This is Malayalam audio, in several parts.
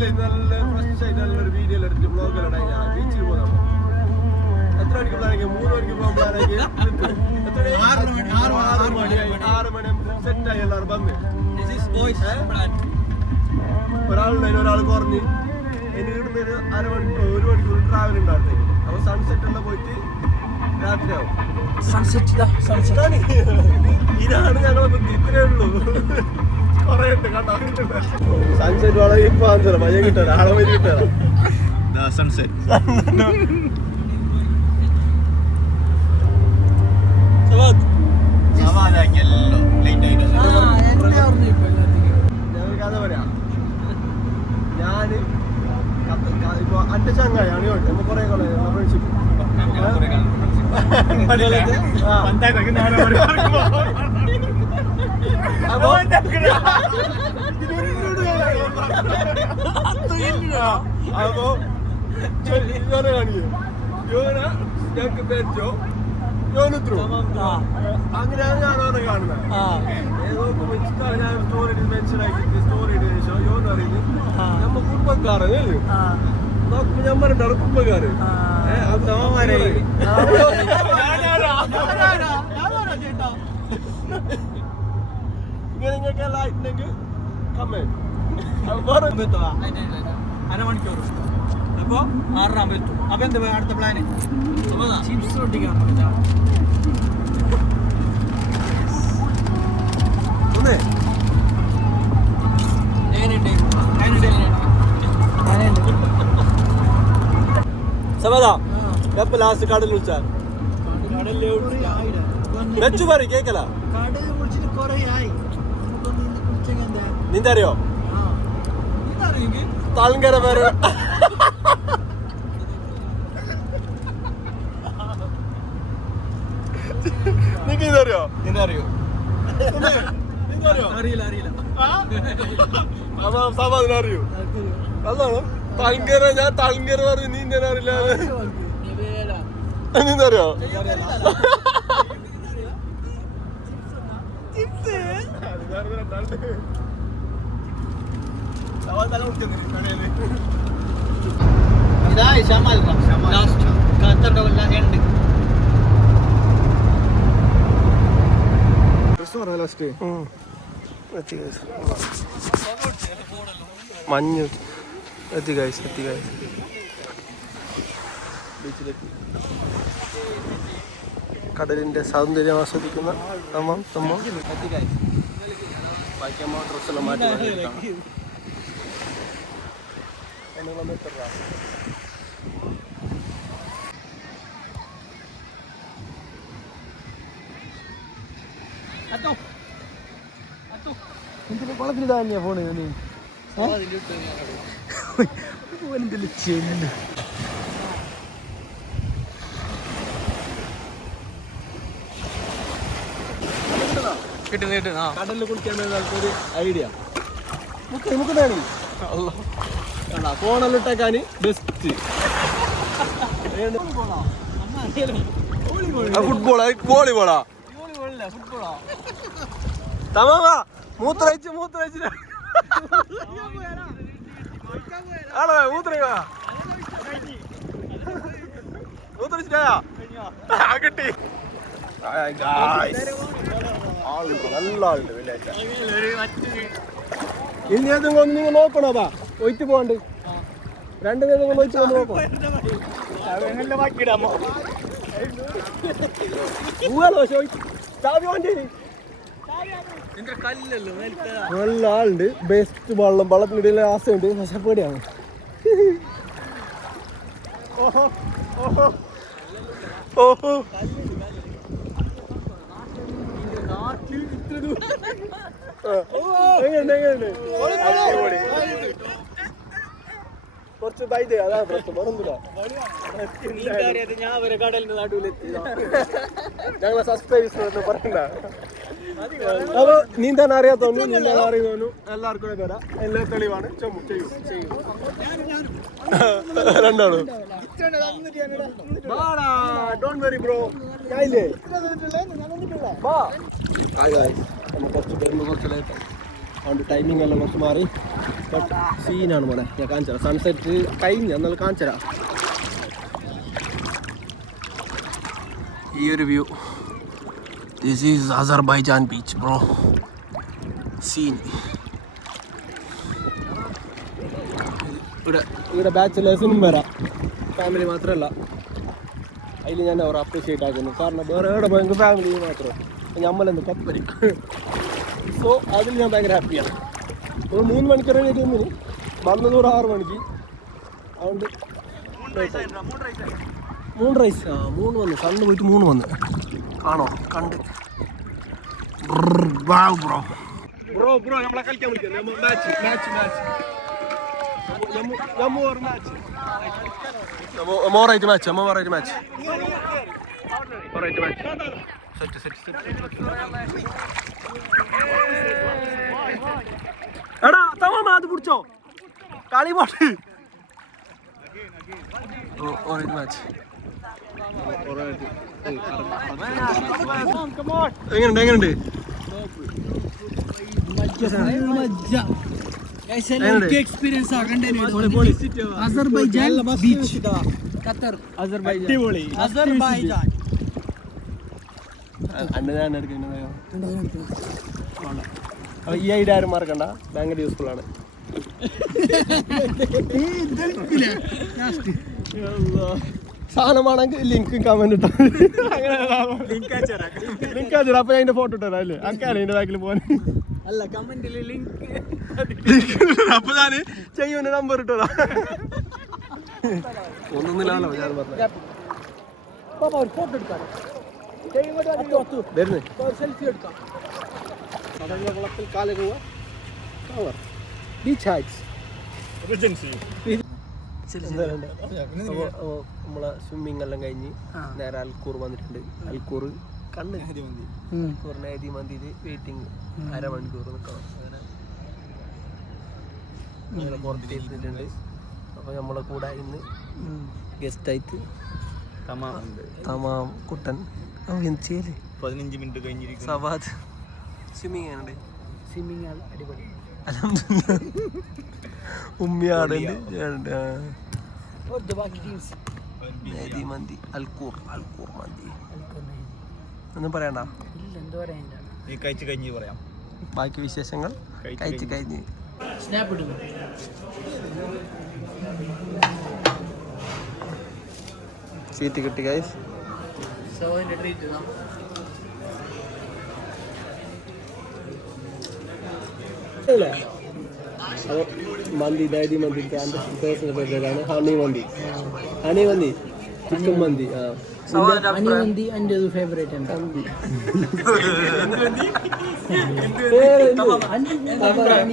നല്ല ഫ്രഷ് ആയിട്ട് നല്ലൊരു വീഡിയോ എടുത്തിട്ട് ബ്ലോഗിലാണ് ബീച്ചിൽ പോകുന്നത്. എത്ര മണിക്ക് പ്ലാനാക്കി? 3 മണിക്ക് പോകാൻ പ്ലാനാക്കി. 6 മണി സെറ്റായി എല്ലാവരും വന്ന്. ഒരാളുണ്ടായിരുന്നു, ഒരാൾ കുറഞ്ഞ്. എനിക്ക് കിട്ടുന്നൊരു 1 മണിക്കൂർ ട്രാവൽ ഉണ്ടായിരുന്നു. അപ്പൊ സൺസെറ്റ് എല്ലാം പോയിട്ട് രാത്രിയാവും. ഇതാണ് ഞങ്ങളെ ബുദ്ധി, ഇത്രയേ ഉള്ളൂ. കൊറേ ഉണ്ട് കണ്ടോ. സൺസെറ്റ് വളരെ ഇപ്പൊ മഴ കിട്ടാൻ ആളെ വരി കിട്ടാൻ സൺസെറ്റ്. ഞങ്ങൾക്ക് കഥ പറയാം. ഞാന് ഇപ്പൊ അന്റെ ചങ്ങായാണ് നമ്മ കൊറേ ഫ്രണ്ട്ഷിപ്പ്. അപ്പൊ ഞങ്ങൾക്ക് പേരിച്ചോ യോനുത്രൂ. അങ്ങനെയാണ് ഞാൻ അവനെ കാണുന്നത്. ഏതോ ഞാൻ സ്റ്റോറി മെൻഷനാക്കിട്ട് സ്റ്റോറി ഇട്ട ശേഷം യോന്ന് പറയുന്നത് നമ്മ കുടുംബക്കാരല്ലേ. ഞാൻ പറഞ്ഞിട്ടാണ് കുടുംബക്കാര്. ഇങ്ങനെ നിങ്ങൾക്ക് എല്ലാം ആയിട്ടുണ്ടെങ്കിൽ കമന്റ്. അരമണിക്കൂർ അപ്പൊ 6 എത്തും. അപ്പൊ എന്താ അടുത്ത പ്ലാന്? ചിപ്സ് ഒട്ടിക്കാൻ എപ്പ ലാസ്റ്റ് കടൽ വിളിച്ചാ? വെച്ചു പറ കേക്കല. നിന്തറിയോ? താൽങ്കര പേര് നിനക്ക് ഇതറിയോ? അറിയോ? അറിയില്ല. അറിയോ? അതാണ് താൽങ്കര. ഞാൻ താൽങ്കര പറഞ്ഞു, നീ എന്താ അറിയില്ല? നീന്തറിയോ? മഞ്ഞ് എത്തി ഗൈസ്. ബീച്ചിലെത്തി. കടലിന്റെ സൗന്ദര്യം ആസ്വദിക്കുന്ന ബാക്കി അമ്മ ഡ്രസ്സെല്ലാം മാറ്റി കുളത്തിലിടാ ഫോണ് ചെല്ല്. കടലിൽ കുളിക്കാൻ ഒരു ഐഡിയ നമുക്കിതാണ്. ഫോണെല്ലാം ഇട്ടേക്കാന് ബെസ്റ്റ്. ഫുട്ബോളാ വോളിബോളാ തമാ മൂത്രയിച്ച് ആണോ? മൂത്രയിച്ചിട്ടാ കിട്ടി. നല്ല ആളുണ്ട് വെള്ളിയാഴ്ച. ഇനി ഏതെങ്കിലും നിങ്ങൾ നോക്കണോതാ ഒഴിച്ച് പോകണ്ട്. 2 നേരം ഒഴിച്ച് വന്ന് നോക്കണം. നല്ല ആളുണ്ട്. ബെസ്റ്റ് വള്ളത്തിനിടയിൽ ആസയുണ്ട്. പക്ഷെ പേടിയാണ്. ഓഹോ കുറച്ച് ഇതായിട്ട് അതാ പ്രശ്നം. വേറൊന്നുമില്ല. ഞങ്ങളെ സബ്സ്ക്രൈബേഴ്സ് പറയണ്ട. അപ്പൊ നീന്താൻ അറിയാത്തോന്നു നീന്താൻ അറിയുന്നു എല്ലാവർക്കും വരാം. എല്ലാ തെളിവാണ്. ചെയ്യും രണ്ടാളും. Don't worry bro. കുറച്ച് ലേറ്റ് അതുകൊണ്ട് ടൈമിംഗ് എല്ലാം കുറച്ച് മാറി. സീനാണ് മോനെ. ഞാൻ കാണിച്ചു തരാം. സൺസെറ്റ് കഴിഞ്ഞ എന്നാൽ കാണിച്ചു തരാം. ഈ ഒരു view. This is Azerbaijan beach bro. Scene. ഇവിടെ ബാച്ചിലേഴ്സിനും വരാം, ഫാമിലി മാത്രമല്ല. അതിൽ ഞാൻ അവർ അപ്രീഷിയേറ്റ് ആക്കുന്നു. കാരണം വേറെ എവിടെ ഭയങ്കര ഫാമിലി മാത്രം നമ്മളെന്ത് കപ്പരി. സോ അതിൽ ഞാൻ ഭയങ്കര ഹാപ്പിയാണ്. ഒരു 3 മണിക്കൂർ കഴിഞ്ഞിട്ട് വന്നത് ഒരു 6 മണിക്ക്. അതുകൊണ്ട് 3 റൈസ് 3 വന്നു. സണ്ണ് പോയിട്ട് 3 വന്നു. കാണോ കണ്ട് ബ്രോ നമ്മളെ കളിക്കാൻ വിളിക്കാം. മോറായിട്ട് മാച്ച് എടാ തമാ അത് പിടിച്ചോ കളി പോട്ട്. എങ്ങനെയുണ്ട് experience Azerbaijan beach Qatar. Azerbaijan ഈ ഐഡിയ ആരും മറക്കണ്ട, ഭയങ്കര യൂസ്ഫുൾ ആണ്. സാധനമാണെങ്കിൽ ലിങ്ക് കമന്റ് ഇട്ടോ. ലിങ്ക് അയച്ചു. അപ്പൊ ഞാൻ ഫോട്ടോ ഇട്ടു അല്ലേ അക്കാലം എന്റെ ബാക്കിൽ പോകാൻ. അല്ല കമന്റില് ലിങ്ക്. അപ്പൊ ഞാന് ചെയ്യുന്ന നമ്പർ ഇട്ടതാ. ഒന്നൊന്നില്ലാലോ ഞാൻ പറഞ്ഞു. ഫോട്ടോ എടുക്കാം, സെൽഫി എടുക്കാം. കുളത്തിൽ കാലൊക്കെ കവർ ബീച്ച് ഹൈറ്റ്സ്. നമ്മളെ സ്വിമ്മിങ് എല്ലാം കഴിഞ്ഞ് നേരെ അൽക്കൂർ വന്നിട്ടുണ്ട്. അൽക്കൂർ കണ്ണ് നേതി മന്തിയിൽ വെയിറ്റിംഗ് 1/2 മണിക്കൂർ നിൽക്കണം. അങ്ങനെ പുറത്ത് എത്തിയിട്ടുണ്ട്. അപ്പോൾ നമ്മളെ കൂടെ ഇന്ന് ഗസ്റ്റായിട്ട് തമാം കുട്ടൻ 15 മിനിറ്റ് കഴിഞ്ഞിരിക്കും. സവാദ് സ്വിമ്മിങ് ആണ്. സ്വിമ്മിങ് അടിപൊളി. ഉമ്മിയാടുണ്ട്. മന്തി അൽക്കൂർ മന്തി ഒന്നും പറയണ്ട. പറയാം ബാക്കി വിശേഷങ്ങൾ കഴിച്ച് കഴിഞ്ഞ്. സീറ്റ് കിട്ടി ഗൈസ്. മന്തി ഡാഡി മന്തി പേഴ്സണൽ ഫേവറേറ്റാണ്. ഹണി മന്തി ചിക്കൻ മന്തി. ഹണി മന്തി എൻ്റെ ഫേവറേറ്റ് ആണ്.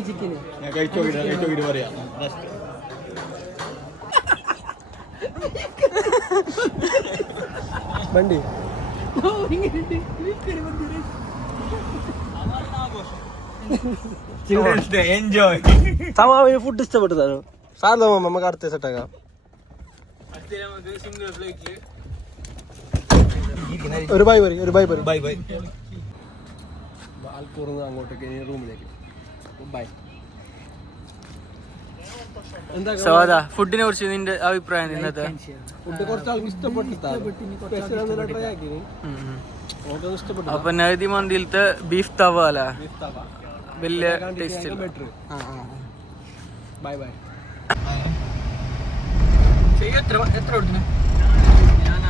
ചിക്കൻ ഞാൻ കഴിച്ചോക്കിട്ട് പറയാം. വണ്ടി എൻജോയ്. തമാമിന് ഫുഡ് ഇഷ്ടപ്പെട്ടതാണോ? സാധനം നമുക്ക് അടുത്ത സെറ്റാക്കാം. ഒരു ബൈ ആൽക്കൂർന്ന് അങ്ങോട്ടേക്ക് റൂമിലേക്ക്. ബൈ. ഫുഡിനെ കുറിച്ച് നിന്റെ അഭിപ്രായം? ഇന്നത്തെ ഫുഡ് കുറച്ച് ആൾക്ക് ഇഷ്ടപ്പെട്ടു. അപ്പൊ നഹദി മന്തിയിലത്തെ ബീഫ് തവ അല്ല വലിയ ടേസ്റ്റ്. ബൈ എത്ര കൊടുക്കുന്നു? ഞാൻ